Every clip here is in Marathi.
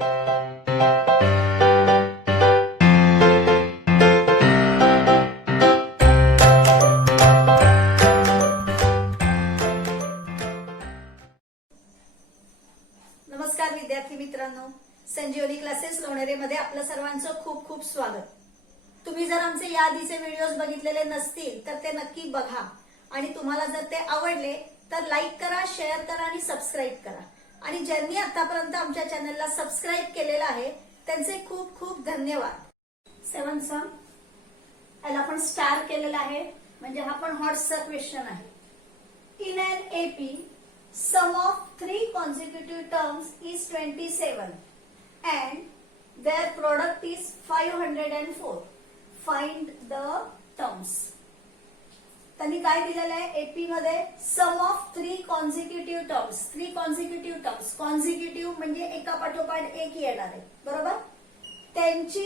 नमस्कार विद्यार्थी मित्रांनो, संजीवनी क्लासेस लोणेरे मध्ये आपलं सर्वांचं खूप खूप स्वागत. तुम्ही जर आमचे याआधीचे व्हिडिओज बघितलेले नसतील तर ते नक्की बघा आणि तुम्हाला जर ते आवडले तर लाईक करा, शेअर करा आणि सबस्क्राईब करा. आणि ज्यांनी आतापर्यंत आमच्या चॅनलला सबस्क्राईब केलेलं आहे त्यांचे खूप खूप धन्यवाद. 7 सम याला आपण स्टार केलेला आहे म्हणजे हा पण हॉटचा क्वेश्चन आहे. In an AP sum of 3 consecutive terms is 27 and their product is 504. Find the terms. त्यांनी काय दिलेलं आहे एपी मध्ये sum of 3 consecutive terms. 3 consecutive terms, consecutive म्हणजे एका पाठोपाठ एक येणार आहे, बरोबर. त्यांची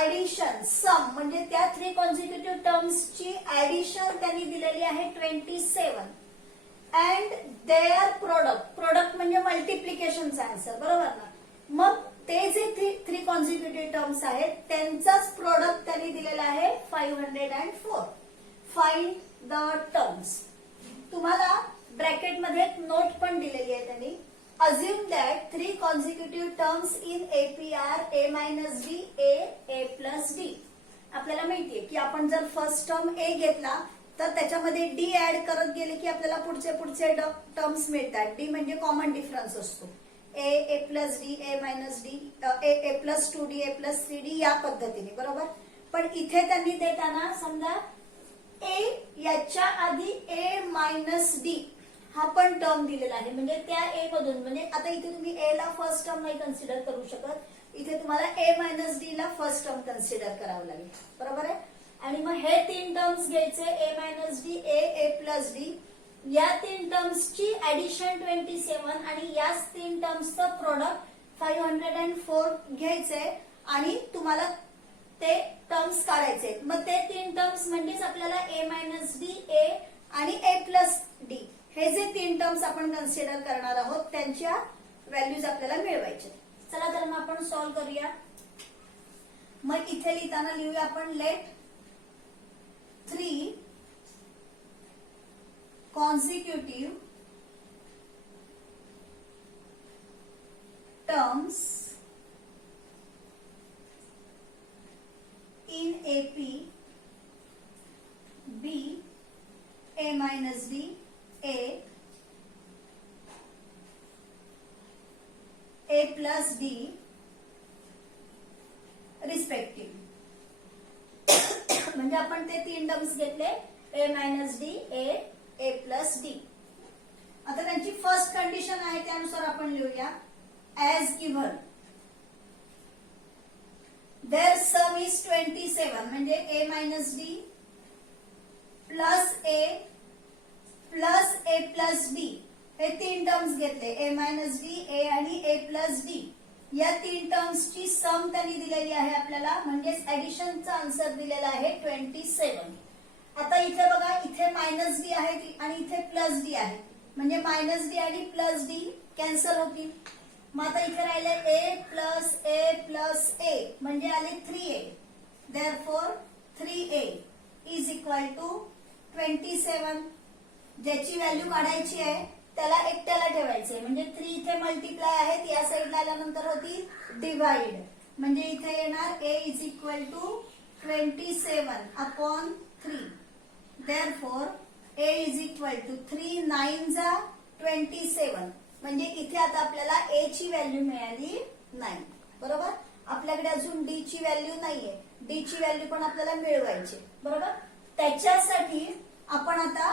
ऍडिशन सम म्हणजे त्या 3 कॉन्झिक्युटिव्ह टर्म्सची ऍडिशन त्यांनी दिलेली आहे 27 अँड देअर प्रोडक्ट म्हणजे मल्टिप्लिकेशनचा आन्सर, बरोबर ना. मग ते जे 3 कॉन्झिक्युटिव्ह टर्म्स आहेत त्यांचाच प्रोडक्ट त्यांनी दिलेला आहे 504. Find the terms. तुम्हाला ब्रॅकेटमध्ये एक नोट पण दिलेली आहे त्यांनी. Assume that 3 consecutive terms in AP are A minus D A plus D. आपल्याला माहितीये की आपण जर फर्स्ट टर्म ए घेतला तर त्याच्यामध्ये डी ऍड करत गेले की आपल्याला पुढचे टर्म्स मिळतात. डी म्हणजे कॉमन डिफरन्स असतो. ए प्लस डी, ए मायनस डी, ए प्लस 2डी, ए प्लस 3डी या पद्धतीने, बरोबर. पण इथे त्यांनी देताना समजा ए याच्या आधी ए मायनस डी हा पण टर्म दिलेला आहे म्हणजे त्या ए मधून, म्हणजे आता इथे तुम्ही ए ला फर्स्ट टर्म नाही कन्सिडर करू शकत, इथे तुम्हाला ए मायनस डी ला फर्स्ट टर्म कन्सिडर करावं लागेल, बरोबर आहे. आणि मग हे 3 टर्म्स घ्यायचे ए मायनस डी, ए प्लस डी. या 3 टर्म्सची ऍडिशन 27 आणि याच 3 टर्म्सचं प्रोडक्ट 504 घ्यायचंय आणि तुम्हाला ते टर्म्स काढायचे. मग ते 3 टर्म्स म्हणजेच आपल्याला ए मायनस डी, ए आणि ए प्लस डी हे जे 3 टर्म्स आपण कन्सिडर करणार आहोत त्यांच्या व्हॅल्यूज आपल्याला मिळवायचे. चला तर मग आपण सॉल्व्ह करूया. मग इथे लिहिताना लिहूया आपण late 3 consecutive terms in AP B A minus D A plus D respective. म्हणजे आपण ते 3 टर्म्स घेतले a minus D, A plus d. आता त्यांची फर्स्ट कंडिशन आहे त्यानुसार आपण लिहूया. As given there sum is 27 म्हणजे a minus d plus a plus d हे 3 टर्म्स घेतले. ए मायनस डी, ए आणि ए प्लस डी या 3 टर्म्सची सम त्यांनी दिलेली आहे आपल्याला, म्हणजेच ऍडिशनचा आन्सर दिलेला आहे 27. आता इथे बघा, इथे मायनस डी आहे आणि इथे प्लस डी आहे म्हणजे मायनस डी आणि प्लस डी कॅन्सल होतील. मग आता इथे राहिले ए प्लस ए म्हणजे आले 3a. Therefore 3a is equal to 27. ज्याची व्हॅल्यू काढायची आहे त्याला एकट्याला ठेवायचंय म्हणजे 3 इथे मल्टिप्लाय आहेत, या साईडला आल्यानंतर होती डिवाइड म्हणजे इथे येणार a is equal to 27 upon 3. Therefore a is equal to 3 9 जा 27 म्हणजे इथे आता आपल्याला a ची व्हॅल्यू मिळाली 9, बरोबर. आपल्याकडे अजून d ची व्हॅल्यू नाहीये, d ची व्हॅल्यू पण आपल्याला मिळवायची, बरोबर. त्याच्यासाठी आपण आता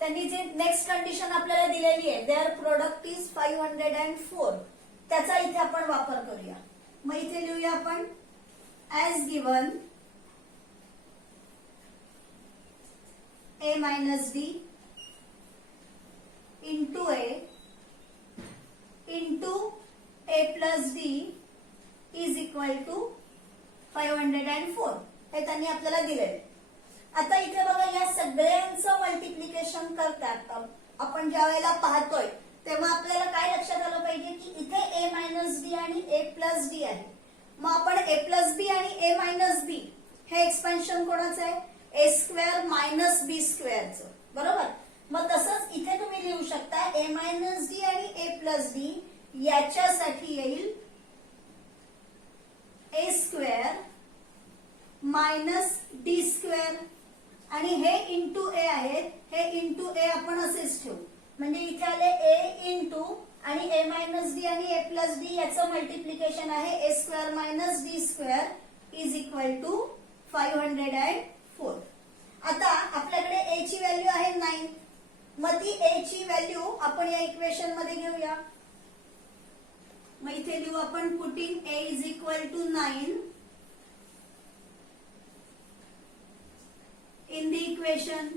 त्यांनी जे नेक्स्ट कंडिशन आपल्याला दिलेली आहे देअर प्रोडक्ट इज 504 त्याचा इथे आपण वापर करूया. मग इथे लिहूया आपण as given a minus d into a plus d is equal to 504 हे त्यांनी आपल्याला दिलेले. आता इथे बघा या सगळ्यांचं मल्टिप्लिकेशन करतात आपण ज्या वेळेला पाहतोय तेव्हा आपल्याला काय लक्षात आलं पाहिजे की इथे a प्लस डी आहे. मग आपण ए प्लस बी आणि ए मायनस बी हे एक्सपेन्शन कोणाचं आहे? ए स्क्वेअर मायनस बी स्क्वेअरचं, बरोबर. मग तसंच इथे तुम्ही लिहू शकता ए मायनस डी आणि ए प्लस डी याच्यासाठी येईल ए स्क्वेअर मायनस डी स्क्वेअर आणि हे इंटू ए आहेत, हे इंटू ए आपण असेच ठेवू. म्हणजे इथे आले ए इंटू आणि ए मायनस डी आणि ए प्लस डी याचं मल्टिप्लिकेशन आहे a square minus d square is equal to 504. आता आपल्याकडे ए ची व्हॅल्यू आहे 9. मग ती ए ची व्हॅल्यू आपण या इक्वेशन मध्ये घेऊया. मग इथे लिहू आपण putting a is equal to 9 in the equation.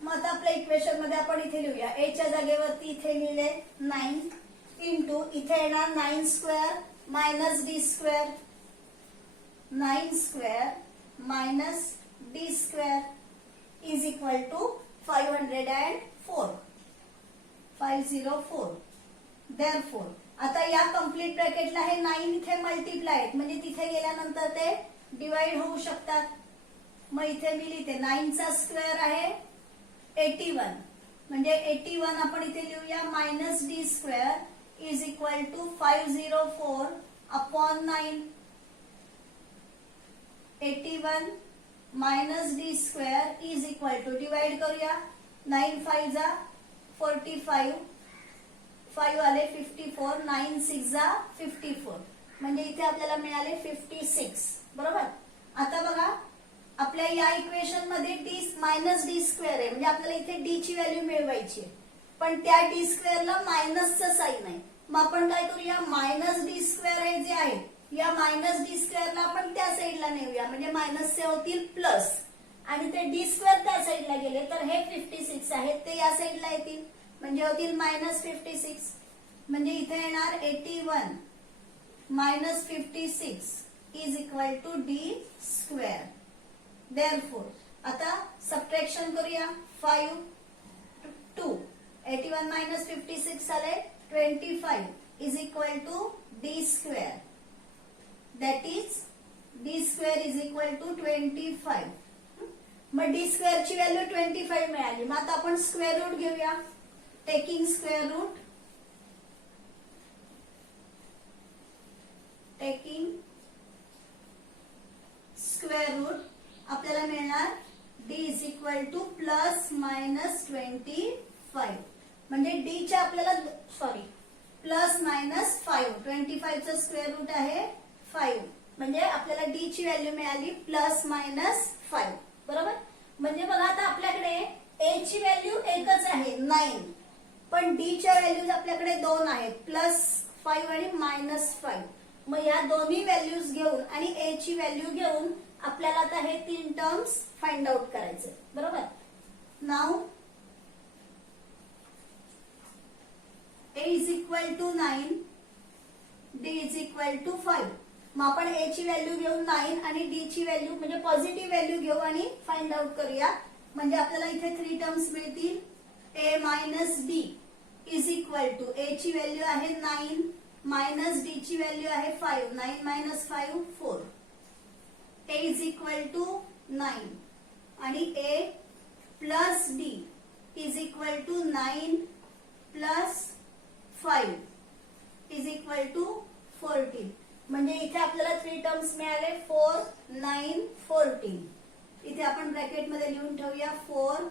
मग आता आपल्या इक्वेशन मध्ये आपण इथे लिहूया ए च्या जागेवरती इथे लिहिले 9 इंटू इथे येणार 9 square minus d square, 9 square minus d square is equal to 504. Therefore आता या कंप्लीट ब्रॅकेटला हे 9 इथे मल्टिप्लाय आहेत म्हणजे तिथे गेल्यानंतर ते डिवाइड होऊ शकतात. मग इथे मी लिहिते 9 चा स्क्वेअर आहे 81 म्हणजे 81 आपण इथे लिहूया minus d square is equal to 504 upon 9. 81 minus d square is equal to divide करूया 9 5 जा 45 5 आले 54 9 6 जा 54 म्हणजे इथे आपल्याला मिळाले 56, बरोबर. आता बघा आपल्या या इक्वेशन मध्ये डी मायनस डी स्क्वेअर आहे म्हणजे आपल्याला इथे डी ची व्हॅल्यू मिळवायची आहे पण त्या डी स्क्वेअरला मायनसचं साइन आहे. मग आपण काय करूया मायनस डी स्क्वेअर हे जे आहे या मायनस डी स्क्वेअरला आपण त्या साईडला नेऊया म्हणजे मायनसचे होतील प्लस आणि ते डी स्क्वेअर त्या साईडला गेले तर हे 56 आहेत ते या साईडला येतील म्हणजे होतील मायनस 56 म्हणजे इथे येणार 81 minus 56 is equal to d square. Therefore आता सबट्रॅक्शन करूया 5 2 81 मायनस 56 आले 25 is equal to d square. That is d square is equal to 25. मग डी स्क्वेअर ची व्हॅल्यू 25 मिळाली. मग आता आपण स्क्वेअर रूट घेऊया. Taking square root, taking square root आपल्याला मिळणार d is equal to plus minus 25 म्हणजे डी च्या आपल्याला प्लस मायनस 5 25 चं स्क्वेअर रूट आहे 5 म्हणजे आपल्याला डी ची व्हॅल्यू मिळाली प्लस मायनस 5, बरोबर. म्हणजे बघा आता आपल्याकडे ए ची व्हॅल्यू एकच आहे 9 पण डी च्या व्हॅल्यूज आपल्याकडे 2 आहेत प्लस 5 आणि मायनस 5. मग या दोन्ही व्हॅल्यूज घेऊन आणि ए ची व्हॅल्यू घेऊन आपल्याला आता हे 3 टर्म्स फाइंड आउट करायचे, बरोबर. Now a is equal to 9 d is equal to 5. मग आपण ए ची व्हॅल्यू घेऊन 9 आणि डी ची व्हॅल्यू म्हणजे पॉझिटिव्ह व्हॅल्यू घेऊ आणि फाइंड आउट करूया म्हणजे आपल्याला इथे 3 टर्म्स मिळतील. A minus d is equal to a ची व्हॅल्यू आहे 9 मायनस डी ची व्हॅल्यू आहे 5 9 minus 5 4. A is equal to 9 आणि a plus d is equal to 9 plus 5 is equal to 14 म्हणजे इथे आपल्याला 3 टर्म्स मिळाले 4 9 14. इथे आपण ब्रॅकेट मध्ये लिहून ठेवूया 4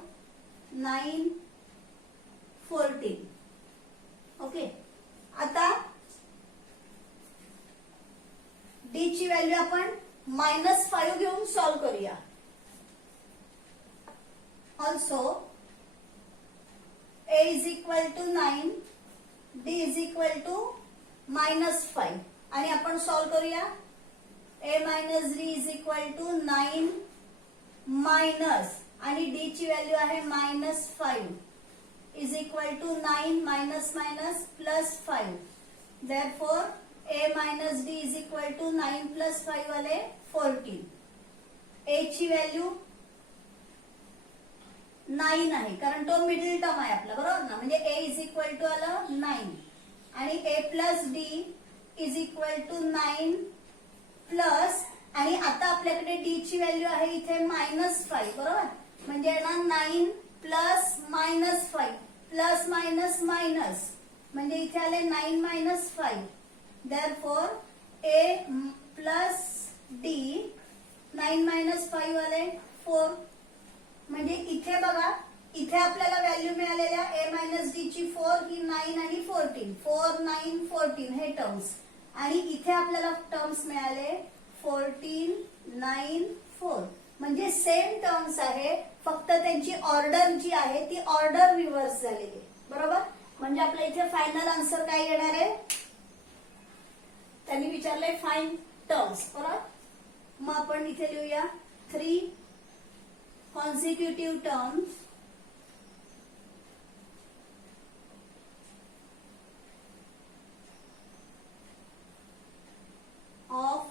9 14. ओके. आता डी ची व्हॅल्यू आपण -5 घेऊन सॉल्व्ह करूया. Also a is equal to 9 d is equal to -5 आणि आपण सॉल्व्ह करूया. A minus d is equal to 9 minus आणि डी ची व्हॅल्यू आहे -5 is equal to 9 minus minus plus 5. Therefore a minus d is equal to 9 plus 5 आले 14. ए ची व्हॅल्यू 9 आहे, कारण तो मिडल टर्म आहे आपला, बरोबर ना. म्हणजे a इज इक्वल टू आलं 9 आणि a plus d is equal to 9 plus, आणि आता आपल्याकडे डी ची व्हॅल्यू आहे इथे -5, बरोबर. म्हणजे ना 9 प्लस -5 प्लस मायनस मायनस, म्हणजे इथे आले 9 - 5. देअरफॉर a प्लस डी 9 - 5 आले 4. म्हणजे इथे बघा, इथे आपल्याला व्हॅल्यू मिळालेल्या a डी ची 4 ही 9 आणि 14, 4 9 14 हे टर्म्स, आणि इथे आपल्याला टर्म्स मिळाले 14 9 4. म्हणजे सेम टर्म्स आहे, फक्त त्यांची ऑर्डर जी आहे ती ऑर्डर रिव्हर्स झालेली आहे, बरोबर. म्हणजे आपल्या इथे फायनल आन्सर काय येणार आहे, त्यांनी विचारलंय फाइंड टर्म्स, बरोबर. मग आपण इथे लिहूया 3 consecutive terms of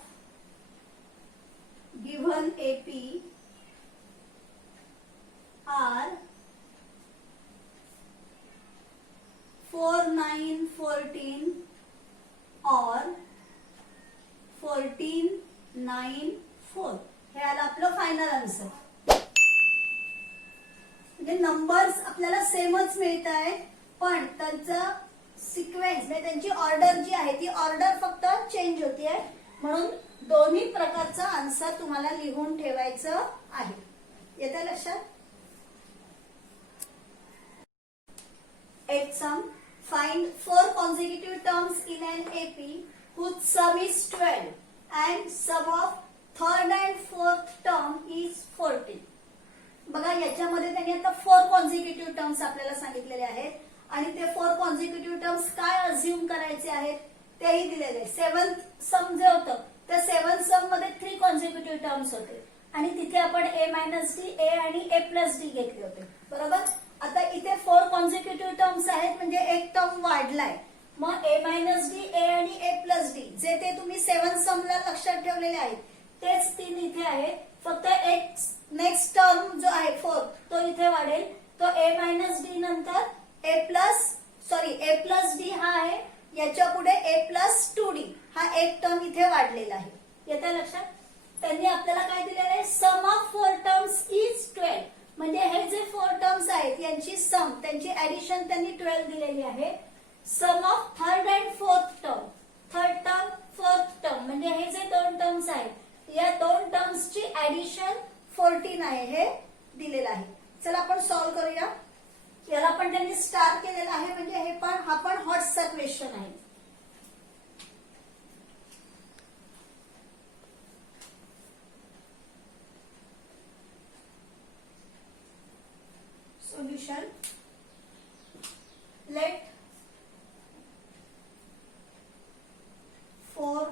given AP are 4 9 14 or 14 9 4. हे आलं आपलं फायनल आन्सर. म्हणजे नंबर्स आपल्याला सेमच मिळत आहेत, पण त्यांचा सिक्वेन्स म्हणजे त्यांची ऑर्डर जी आहे ती ऑर्डर फक्त चेंज होतीये, म्हणून दोन्ही प्रकारचा आन्सर तुम्हाला लिहून ठेवायचं आहे. येतं लक्षात. 8th sum. Find 4 consecutive terms in an AP whose sum is 12 and sum of third and fourth term is 14. बघा, याच्यामध्ये त्यांनी आता 4 कॉन्झिक्युटिव्ह टर्म्स आपल्याला सांगितलेले आहेत, आणि ते 4 कॉन्झिक्युटिव्ह टर्म्स काय अज्युम करायचे आहेत तेही दिलेले. 7th सम जे होतं त्या 7th सम मध्ये 3 कॉन्झिक्युटिव्ह टर्म्स होते, आणि तिथे आपण a डी a आणि a प्लस डी घेतले होते, बरोबर. आता इथे 4 कॉन्झिक्युटिव्ह टर्म्स आहेत, म्हणजे एक टर्म वाढलाय. मग a डी a आणि a प्लस डी जे ते तुम्ही 7th समला लक्षात ठेवलेले आहेत तेच 3 इथे आहेत, फक्त एक नेक्स्ट टर्म जो आहे 4 तो इथे वाढेल. तो a डी नंतर a प्लस डी हा आहे, याच्या पुढे a प्लस 2d हा एक टर्म इथे वाढलेला आहे. येतं लक्षात. त्यांनी आपल्याला काय दिलेलं आहे, सम ऑफ 4 टर्म्स इज 12. म्हणजे हे जे 4 टर्म्स आहेत यांची सम, त्यांची ऍडिशन त्यांनी 12 दिलेली आहे. Sum of third and fourth term, third term fourth term, म्हणजे हे जे 2 टर्म्स आहेत या 2 टर्म्सची ऍडिशन 14 आहे, हे दिलेलं आहे. चला आपण सॉल्व्ह करूया. याला पण त्यांनी स्टार केलेला आहे, म्हणजे हा पण हॉटचा क्वेश्चन आहे. Solution. Let 4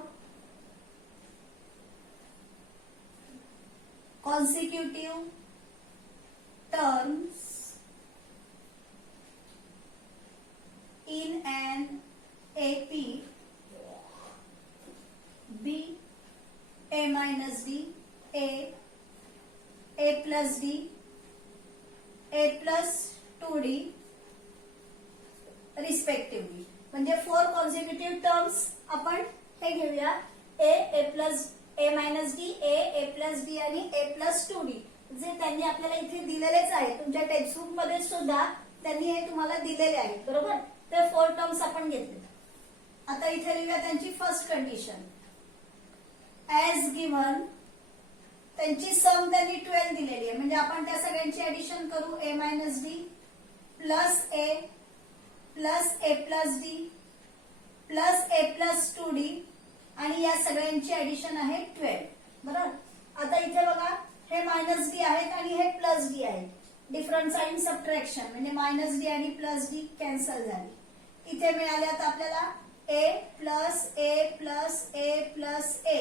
consecutive terms in an AP be a minus d, a plus d, a plus 2d respectively. म्हणजे 4 कॉन्झिक्युटिव्ह टर्म्स आपण हे घेऊया, a plus a minus D, a plus D आणि a प्लस 2d, जे त्यांनी आपल्याला इथे दिलेलेच आहे. तुमच्या टेक्स्टबुक मध्ये सुद्धा त्यांनी हे तुम्हाला दिलेले आहेत, बरोबर. ते 4 टर्म्स आपण घेतले. आता इथे लिहूया त्यांची फर्स्ट कंडिशन. ऍज गिव्हन त्यांची सम त्यांनी 12 दिलेली आहे, म्हणजे आपण त्या सगळ्यांची ऍडिशन करू. a minus d plus a plus d plus a plus 2d, आणि या सगळ्यांची ऍडिशन आहे 12, बरोबर. आता इथे बघा, हे मायनस डी आहेत आणि हे प्लस डी आहेत. डिफरंट साइन सबट्रॅक्शन, म्हणजे मायनस डी आणि प्लस डी कॅन्सल झाली. इथे मिळाले आता आपल्याला a plus a plus a plus a,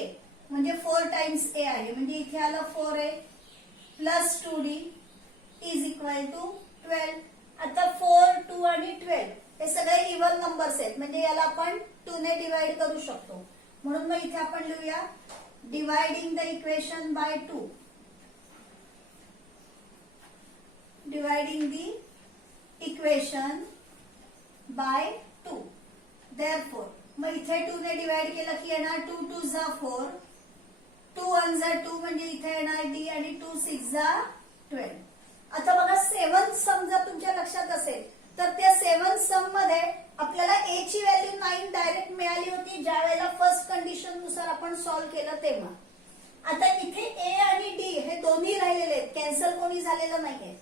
म्हणजे 4 टाइम्स a आहे, म्हणजे इथे आलं 4a plus 2d is equal to 12. आता 4 2 आणि 12 हे सगळे इव्हन नंबर्स आहेत, म्हणजे याला आपण 2 ने डिवाइड करू शकतो. म्हणून मग इथे आपण लिहूया dividing the equation by 2. Dividing the equation by 2. Therefore मग इथे 2 ने डिवाइड केलं की येणार 2 2 जा 4, 2 1 जा 2 म्हणजे इथे येणार डी आणि 2 6 जा 12. आता बघा 7 सम जर तुमच्या लक्षात असेल तर त्या 7 सम मध्ये आपल्याला ए ची व्हॅल्यू 9 डायरेक्ट मिळाली होती ज्या वेळेला फर्स्ट कंडिशन नुसार आपण सॉल्व्ह केलं तेव्हा. आता इथे ए आणि डी हे दोन्ही राहिलेले आहेत, कॅन्सल कोणी झालेलं नाहीये.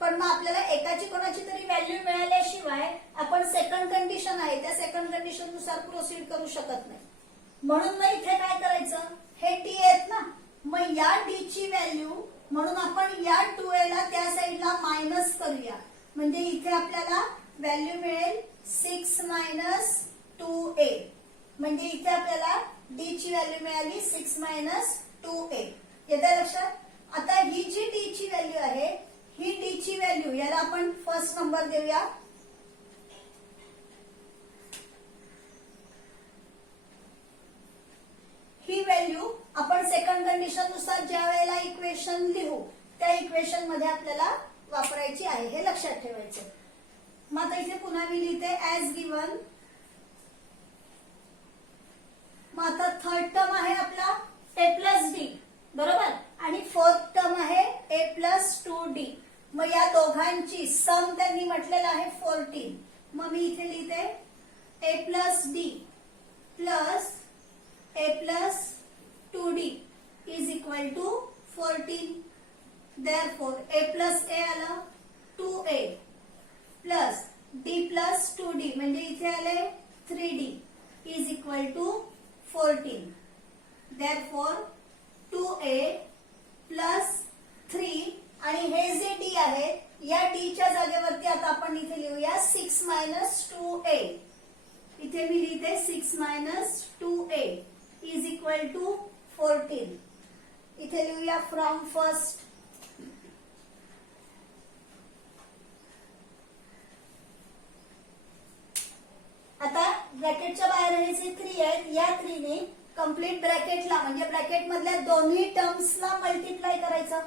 पण मग आपल्याला एकाची कोणाची तरी व्हॅल्यू मिळाल्याशिवाय आपण सेकंड कंडिशन आहे त्या सेकंड कंडिशन नुसार प्रोसीड करू शकत नाही. म्हणून मग इथे काय करायचं, हे डी आहेत ना, मग या डी ची व्हॅल्यू म्हणून आपण या 2a ला त्या साईडला मायनस करूया. म्हणजे इथे आपल्याला व्हॅल्यू मिळेल 6 मायनस 2a. म्हणजे इथे आपल्याला डी ची व्हॅल्यू मिळाली 6 मायनस 2a. येते लक्षात. आता ही जी डी ची व्हॅल्यू आहे ही डी ची व्हॅल्यू याला आपण फर्स्ट नंबर देऊया. ही व्हॅल्यू आपण सेकंड कंडिशन नुसार ज्या वेळेला इक्वेशन लिहू त्या इक्वेशन मध्ये आपल्याला वापरायची आहे हे लक्षात ठेवायचं. मग आता इथे पुन्हा मी लिहिते ऍज गिवन. मग आता थर्ड टर्म आहे आपला a प्लस डी बरोबर आणि फोर्थ टर्म आहे a प्लस 2d. मग या दोघांची सम त्यांनी म्हटलेलं आहे 14. मग मी इथे लिहिते a plus d plus a plus 2d is equal to 14. Therefore a plus a आलं 2a plus d plus 2d म्हणजे इथे आले 3d is equal to 14. Therefore 2a plus 3 आणि हे जे डी आहे या डी च्या जागेवरती आता आपण इथे लिहूया 6 मायनस 2a. इथे मी लिहिते 6 minus 2a is equal to 14. इथे लिहूया फ्रॉम फर्स्ट. आता ब्रॅकेटच्या बाहेर हे जे 3 आहेत या 3 ने कंप्लीट ब्रॅकेटला म्हणजे ब्रॅकेट मधल्या दोन्ही टर्म्सला मल्टिप्लाय करायचं.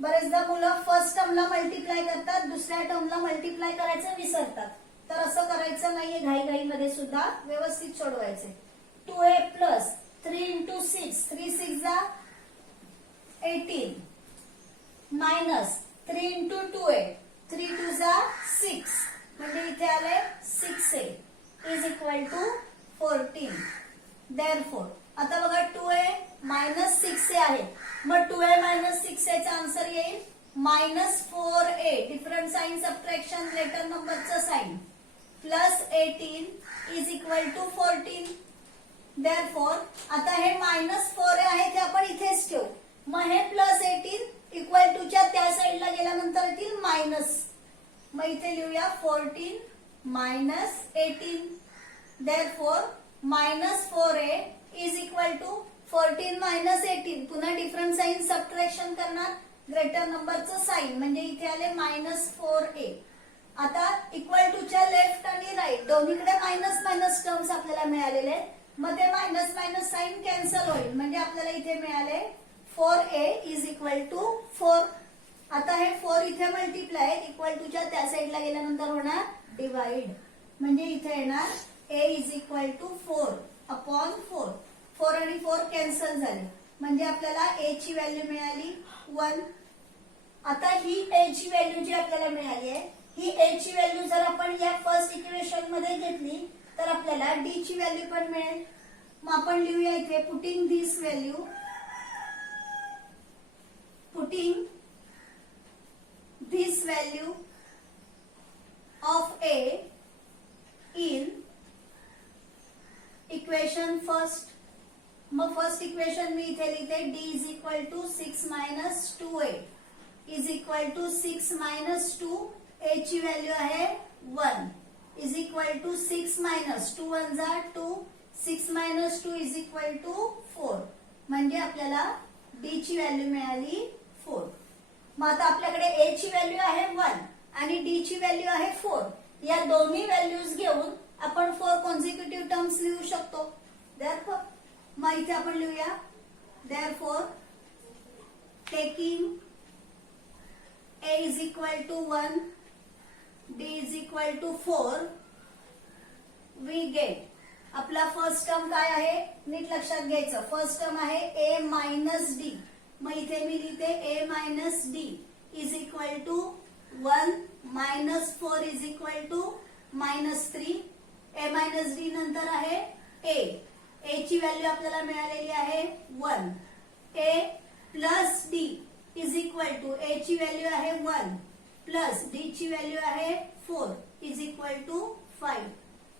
बरेचदा मुलं फर्स्ट टर्मला मल्टिप्लाय करतात दुसऱ्या टर्मला मल्टिप्लाय करायचं विसरतात. तर असं करायचं नाहीये घाईघाईमध्ये सुद्धा व्यवस्थित सोडवायचे. 2a प्लस 3 इंटू 6 3 6 जा 18 मायनस 3 इंटू 2a 3 2 जा 6 म्हणजे इथे आले 6a is equal to 14. Therefore आता बघा 2a मायनस 6a आहे मग 2a मायनस 6a चा आन्सर येईल minus 4a. Different sign subtraction greater नंबरचं sign plus 18 is equal to 14. Therefore आता हे मायनस 4a आहे ते आपण इथेच ठेवू. मग हे प्लस 18 इक्वल टू च्या त्या साईडला गेल्यानंतर येतील मायनस. मग इथे लिहूया 14 minus 18. Therefore minus 4a is equal to 14 minus 18. पुन्हा डिफरंट साइन सबट्रॅक्शन करणार ग्रेटर नंबरचं साइन म्हणजे इथे आले मायनस 4a. आता इक्वल टू च्या लेफ्ट आणि राईट दोन्हीकडे मायनस मायनस टर्म्स आपल्याला मिळालेले मग ते मायनस मायनस साइन कॅन्सल होईल म्हणजे आपल्याला इथे मिळाले 4a इज इक्वल टू 4. आता हे 4 इथे मल्टिप्लाय इक्वल टू च्या त्या साईडला गेल्यानंतर होणार डिवाइड म्हणजे इथे येणार a is equal to 4 upon 4. 4 आणि 4 कॅन्सल झाले म्हणजे आपल्याला a ची व्हॅल्यू मिळाली 1. आता ही a ची व्हॅल्यू जी आपल्याला मिळाली आहे ही a ची व्हॅल्यू जर आपण या फर्स्ट इक्वेशन मध्ये घेतली तर आपल्याला d ची व्हॅल्यू पण मिळेल. मग आपण लिहूया इथे putting this value this value of a in equation first. मग फर्स्ट इक्वेशन मी इथे लिहिते d is equal to 6 minus 2a is equal to 6 minus 2 a ची व्हॅल्यू आहे 1 इज इक्वल टू 6 मायनस 2 1 जा 2 6 मायनस 2 इज इक्वल टू 4 म्हणजे आपल्याला d ची व्हॅल्यू मिळाली 4. मग आता आपल्याकडे a ची व्हॅल्यू आहे 1 आणि d ची व्हॅल्यू आहे 4. या दोन्ही व्हॅल्यूज घेऊन आपण 4 कॉन्झिक्युटिव्ह टर्म्स लिहू शकतो. देअरफॉर मग इथे आपण लिहूया therefore taking a is equal to 1, d is equal to 4, we get आपला फर्स्ट टर्म काय आहे नीट लक्षात घ्यायचं. फर्स्ट टर्म आहे a मायनस डी. मग इथे मी लिहिते a minus d is equal to 1 minus 4 is equal to -3. a minus d नंतर आहे a ची व्हॅल्यू आपल्याला मिळालेली आहे 1. a plus d is equal to a ची व्हॅल्यू आहे 1 प्लस d ची व्हॅल्यू आहे 4 इज इक्वल टू 5.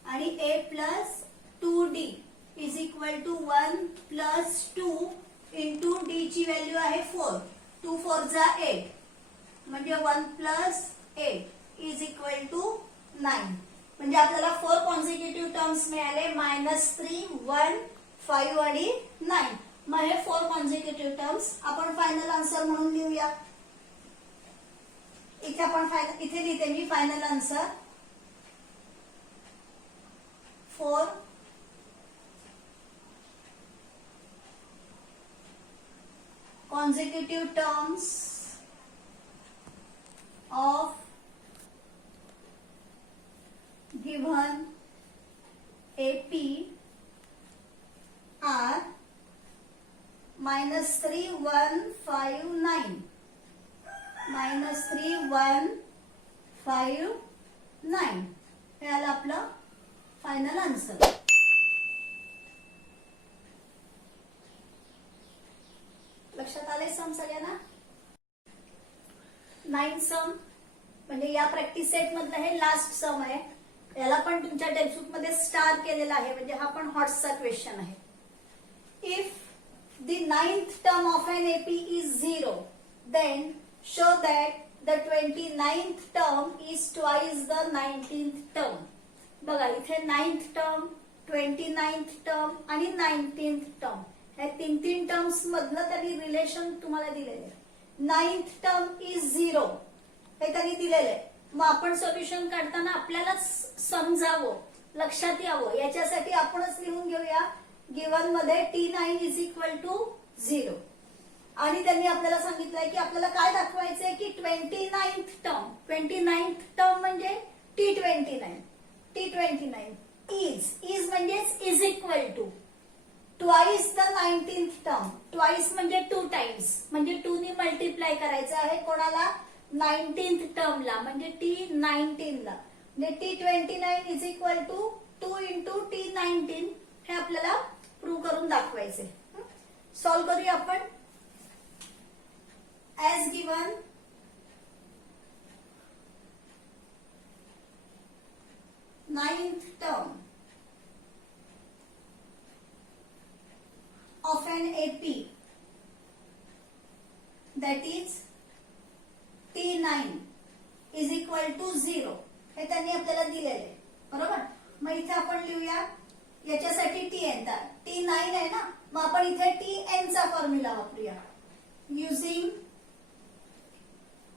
आणि a plus 2d is equal to 1 plus 2 into d ची व्हॅल्यू आहे 4. 2 4 जा 8 म्हणजे 1 प्लस 8 इज इक्वल टू 9. म्हणजे आपल्याला 4 कॉन्सिक्युटिव्ह टर्म्स मिळाले -3, 1, 5 आणि 9. मग हे 4 कॉन्सिक्युटिव्ह टर्म्स आपण फायनल आन्सर म्हणून लिहूया. इथे आपण इथे लिहिते मी final answer 4 consecutive terms of given AP are -3, 1, 5, 9. -3, 1, 5, 9. हे आलं आपलं फायनल आन्सर. लक्षात आले सम सगळ्यांना. 9 सम म्हणजे या प्रॅक्टिस सेट मधलं हे लास्ट सम आहे. याला पण तुमच्या टेक्स्टबुक मध्ये स्टार केलेला आहे म्हणजे हा पण हॉट्सचा क्वेश्चन आहे. If the 9th term of an AP is 0 then show that the 29th term is twice the 19th term. बघा इथे 9th टर्म, 29th टर्म आणि 19th टर्म हे 3 टर्म्स मधलं त्यांनी रिलेशन तुम्हाला दिलेले. 9th टर्म इज 0 हे त्यांनी दिलेलं आहे. मग आपण सोल्युशन काढताना आपल्याला समजावं, लक्षात यावं याच्यासाठी आपणच लिहून घेऊया गिवन मध्ये T9 इज इक्वल टू 0. आणि त्यांनी आपल्याला सांगितलंय की आपल्याला काय दाखवायचंय की 29th टर्म म्हणजे T29 इज म्हणजेच is equal to twice the 19th term. ट्वाइस म्हणजे 2 टाइम्स म्हणजे 2 ने मल्टिप्लाय करायचं आहे कोणाला 19th टर्मला म्हणजे T19 ला. म्हणजे T29 is equal to 2 into T19 हे आपल्याला प्रूव्ह करून दाखवायचे. सॉल्व्ह करूया आपण. As given ninth term of an AP that is T9 is equal to 0 हे त्यांनी आपल्याला दिलेले बरोबर. मग इथे आपण लिहूया याच्यासाठी Tn T9 आहे ना मग आपण इथे Tn चा फॉर्म्युला वापरूया. युजिंग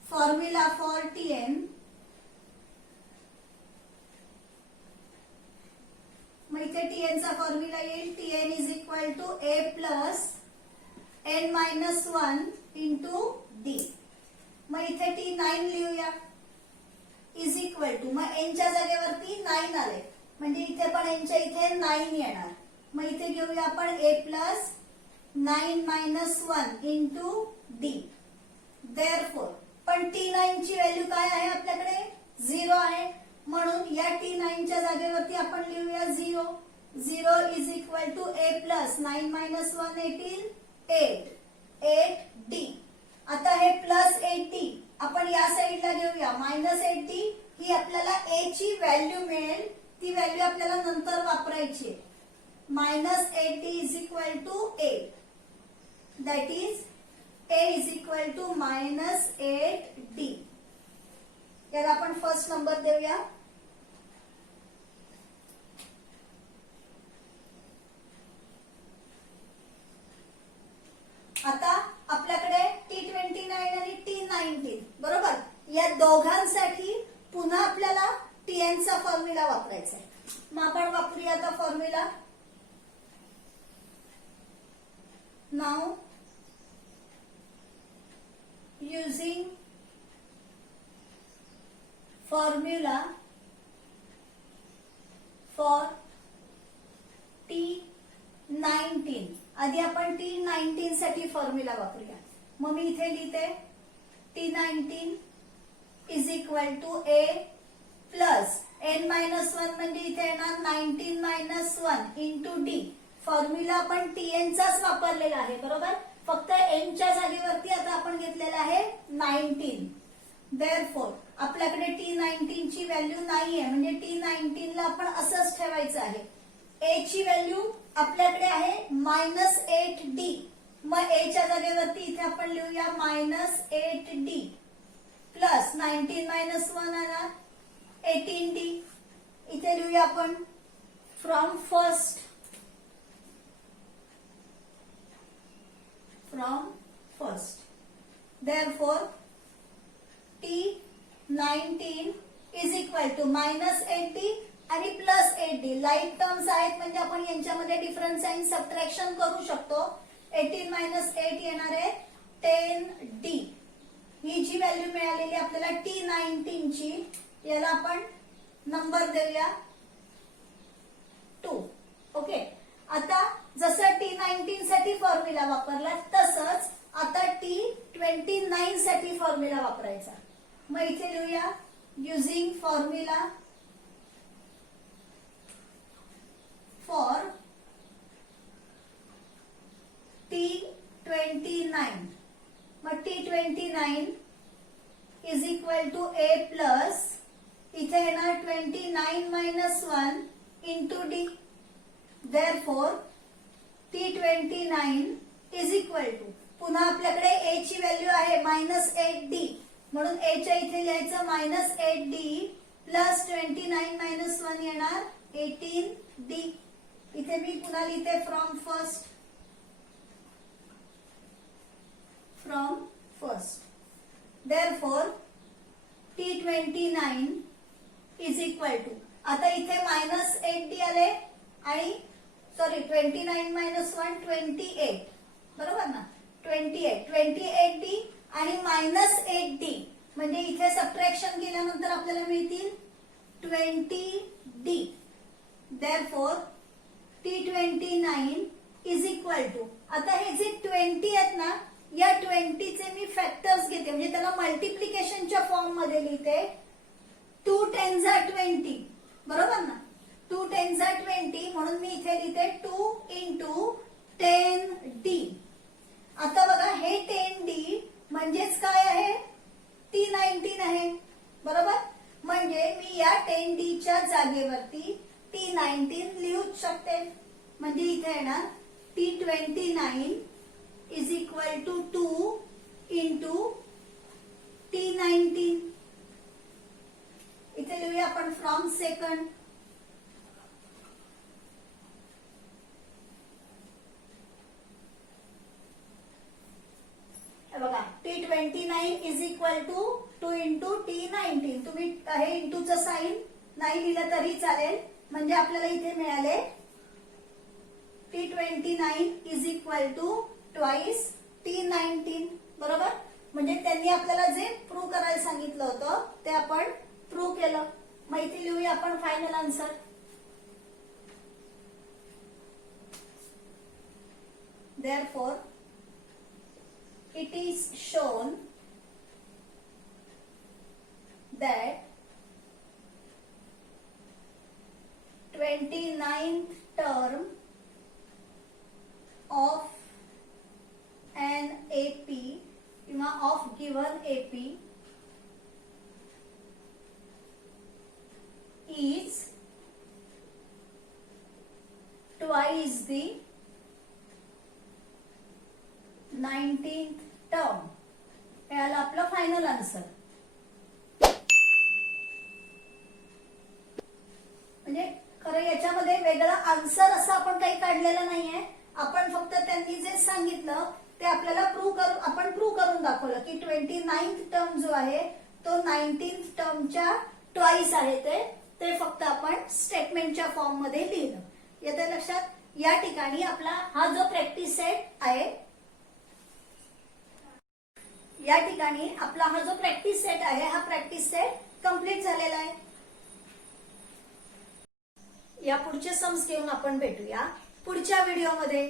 फॉर्म्युला फॉर Tn मग इथे Tn चा फॉर्म्युला येईल Tn is equal to A plus n-1 into D. मग इथे T9 लिहूया इज इक्वल टू मग n च्या जागेवरती 9 आले म्हणजे इथे पण n च्या इथे 9 येणार. मग इथे घेऊया आपण A plus 9-1 into D. Therefore पण T9 ची व्हॅल्यू काय आहे आपल्याकडे 0 आहे म्हणून या T9 च्या जागेवरती आपण लिहूया 0 is equal to A plus 9-1 येतील 8D. आता हे प्लस 8D आपण या साईडला घेऊया -8D ही आपल्याला A ची व्हॅल्यू मिळेल ती व्हॅल्यू आपल्याला नंतर वापरायची. -8D is equal to A that is A is equal to -8D. याला आपण फर्स्ट नंबर देऊया. आता आपल्याकडे T29 आणि T19 बरोबर या दोघांसाठी पुन्हा आपल्याला Tn चा फॉर्म्युला वापरायचा आहे. मग आपण वापरूया आता formula. Now using formula for T19. आधी आपण T19 साठी फॉर्म्युला वापरूया. मग मी इथे लिहिते T19 is equal to A plus n minus 1 म्हणजे इथे येणार 19 मायनस 1 इंटू D. फॉर्म्युला आपण Tn चाच वापरलेला आहे बरोबर, फक्त n च्या जागेवरती आता आपण घेतलेला आहे 19. देअरफॉर आपल्याकडे T19 ची व्हॅल्यू नाहीये, म्हणजे T19 ला आपण असंच ठेवायचं आहे. A ची व्हॅल्यू आपल्याकडे आहे -8D. मग A च्या जागेवरती इथे आपण लिहूया -8D प्लस 19 मायनस 1 येणार 18D. इथे लिहूया आपण from first therefore T19 is equal to -8D आणि प्लस 8D. लाईट टर्म्स आहेत म्हणजे आपण यांच्यामध्ये डिफरन्स साइन सबट्रॅक्शन करू शकतो. 18 मायनस 8 येणार आहे 10D. ही जी व्हॅल्यू मिळालेली आपल्याला T19 ची, याला आपण नंबर देऊया 2. ओके, आता जसं T19 साठी फॉर्म्युला वापरला तसंच आता T29 साठी फॉर्म्युला वापरायचा. मग इथे लिहूया युजिंग फॉर्म्युला फॉर T29. मग T29 is equal to A plus इथे येणार 29 minus 1 into D. Therefore T29 is equal to, पुन्हा आपल्याकडे A ची व्हॅल्यू आहे -8D म्हणून A च्या इथे लिहायचं -8D प्लस 29 मायनस 1 येणार 18D. इथे मी पुन्हा लिहिते from first. Therefore T29 is equal to, आता इथे -8D आले आणि सॉरी 29 मायनस 1 28 बरोबर ना, 28D आणि -8D म्हणजे इथे सबट्रॅक्शन केल्यानंतर आपल्याला मिळतील 20D. Therefore T29 is equal to, आता हे जे 20 आहेत ना, या 20 चे मी फॅक्टर्स घेते म्हणजे त्याला मल्टिप्लिकेशनच्या फॉर्म मध्ये लिहिते. 2 10s are 20 बरोबर ना, 2 10s are 20 म्हणून मी इथे लिहिते 2 इंटू 10D. आता बघा हे 10D म्हणजेच काय आहे, T19 आहे बरोबर, म्हणजे मी या 10D च्या जागेवरती T19 लिहूच शकते. म्हणजे इथे येणार T29 is equal to 2 into T19. इथे लिहूया आपण फ्रॉम सेकंड. बघा T29 is equal to 2 into T19. तुम्ही हे इंटूचं साइन नाही लिहिलं तरी चालेल, म्हणजे आपल्याला इथे मिळाले T29 is equal to twice T19 बरोबर. म्हणजे त्यांनी आपल्याला जे प्रूव्ह करायला सांगितलं होतं ते आपण प्रूव्ह केलं. मग इथे लिहूया आपण final answer. Therefore it is shown that 29th term of an AP किंवा of given AP is twice the 19th term. हे आलं आपलं फायनल आन्सर. म्हणजे खरं याच्यामध्ये वेगळा आन्सर असं आपण काही काढलेलं नाहीये, आपण फक्त त्यांनी जे सांगितलं ते आपल्याला आपण प्रूव्ह करून दाखवलं की 29th टर्म जो आहे तो 19th टर्मच्या ट्वाइस आहे. ते फक्त आपण स्टेटमेंटच्या फॉर्म मध्ये लिहिलं. येते लक्षात. या ठिकाणी आपला हा जो प्रॅक्टिस सेट आहे या ठिकाणी आपला हा जो प्रॅक्टिस सेट आहे हा प्रॅक्टिस सेट कंप्लीट झालेला आहे. या पुढचे सम्स घेऊन आपण भेटूया पुढच्या व्हिडिओमध्ये.